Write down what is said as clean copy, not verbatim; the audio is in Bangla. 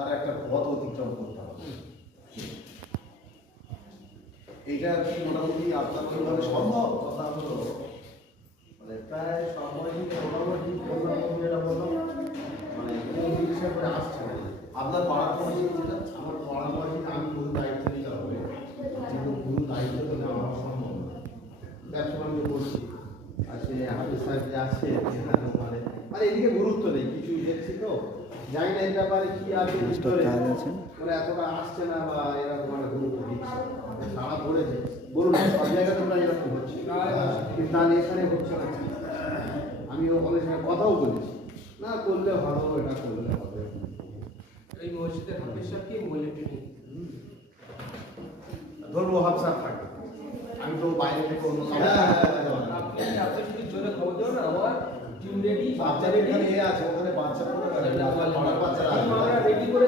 তার একটা পথ অতিক্রম করতে হবে। এইটা কি মোটামুটি আপনার কিভাবে সম্ভব? কথা হলো মানে প্রায় সময়ই মোটামুটি মানে কোন হিসাব করে আসছে না। আপনার পাড়ার পরিচিত যেটা আমার পড়ার পরিচিত আমি পুরো দায়িত্ব নিতে হবে, কিন্তু পুরো দায়িত্ব তো নেওয়া সম্ভব না। ব্যবসা বাণিজ্য করছি আর সে হাফিজ সাহেব যে আছে মানে মানে এদিকে গুরুত্ব নেই, কিছু দেখছি তো জানি না এই ব্যাপারে কি আছে ভিতরে মানে এতটা আসছে না বা এরকম মানে গুরুত্ব দিচ্ছে সারা পড়েছে। বলুন সব জায়গাতে প্রায় এরকম হচ্ছে, কিন্তু তার এখানে হচ্ছে না। আমি ওদের সঙ্গে কথাও বলেছি, না করলে ভালো, এটা করলে হবে। এই মসজিদের হাফেজ সাহেব কি মহিলা ট্রেনিং ধরুন ওহাব সাহেব থাকে, আমি তো বাইরে থেকে অন্য আপনি আপনি যদি জোরে খবর দেবেন আমার টিম রেডি বাচ্চা এখানে এ আছে, ওখানে বাচ্চা পড়ে গেছে, পাড়ার বাচ্চারা আমরা রেডি করে